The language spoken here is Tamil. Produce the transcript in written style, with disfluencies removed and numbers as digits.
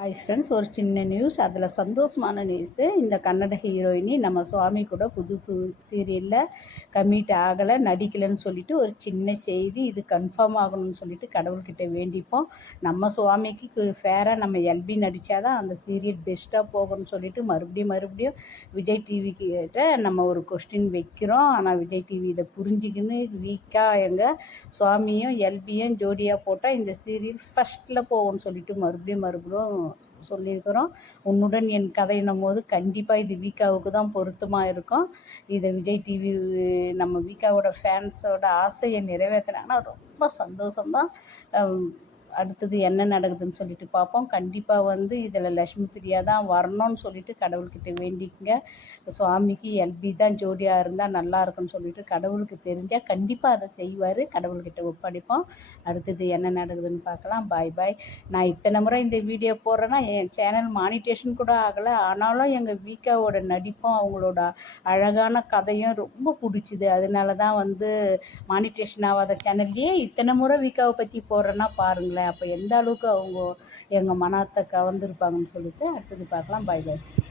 ஹாய் ஃப்ரெண்ட்ஸ், ஒரு சின்ன நியூஸ். அதில் சந்தோஷமான நியூஸு. இந்த கன்னட ஹீரோயினி நம்ம சுவாமி கூட புது சீரியலில் கமிட் ஆகலை, நடிக்கலைன்னு சொல்லிட்டு ஒரு சின்ன செய்தி. இது கன்ஃபார்ம் ஆகணும்னு சொல்லிட்டு கடவுள்கிட்ட வேண்டிப்போம். நம்ம சுவாமிக்கு ஃபேராக நம்ம எல்பி நடித்தாதான் அந்த சீரியல் பெஸ்ட்டாக போகணும்னு சொல்லிட்டு மறுபடியும் விஜய் டிவி கிட்ட நம்ம ஒரு கொஸ்டின் வைக்கிறோம். ஆனால் விஜய் டிவி இதை புரிஞ்சுக்கின்னு வீக்காக எங்கள் சுவாமியும் எல்பியும் ஜோடியாக போட்டால் இந்த சீரியல் ஃபஸ்ட்டில் போகும்னு சொல்லிட்டு மறுபடியும் சொல்லியிருக்கிறோம். உன்னுடன் என் கதைன்னும் போது கண்டிப்பாக இது வீக்காவுக்கு தான் பொருத்தமாக இருக்கும். இதை விஜய் டிவி நம்ம வீக்காவோட ஃபேன்ஸோட ஆசையை நிறைவேற்றினாங்கன்னா ரொம்ப சந்தோஷம்தான். அடுத்தது என்ன நடக்குதுன்னு சொல்லிட்டு பார்ப்போம். கண்டிப்பாக இதில் லக்ஷ்மி பிரியா தான் வரணும்னு சொல்லிட்டு கடவுள்கிட்ட வேண்டிக்கங்க. சுவாமிக்கு எல்பி தான் ஜோடியாக இருந்தால் நல்லா இருக்குன்னு சொல்லிட்டு கடவுளுக்கு தெரிஞ்சால் கண்டிப்பாக அதை செய்வார். கடவுள்கிட்ட ஒப்படைப்போம். அடுத்தது என்ன நடக்குதுன்னு பார்க்கலாம். பாய் பாய். நான் இத்தனை முறை இந்த வீடியோ போடுறேன்னா என் சேனல் மானிட்டேஷன் கூட ஆகலை. ஆனாலும் எங்கள் வீக்காவோட நடிப்பும் அவங்களோட அழகான கதையும் ரொம்ப பிடிச்சிது. அதனால தான் மானிட்டேஷன் ஆகாத சேனல்லையே இத்தனை முறை வீக்காவை பற்றி போடுறேன்னா பாருங்களேன். அப்போ எந்த அளவுக்கு அவங்க எங்கள் மனத்தை கவர்ந்துருப்பாங்கன்னு சொல்லிட்டு அடுத்தது பார்க்கலாம். பாய் பாய்.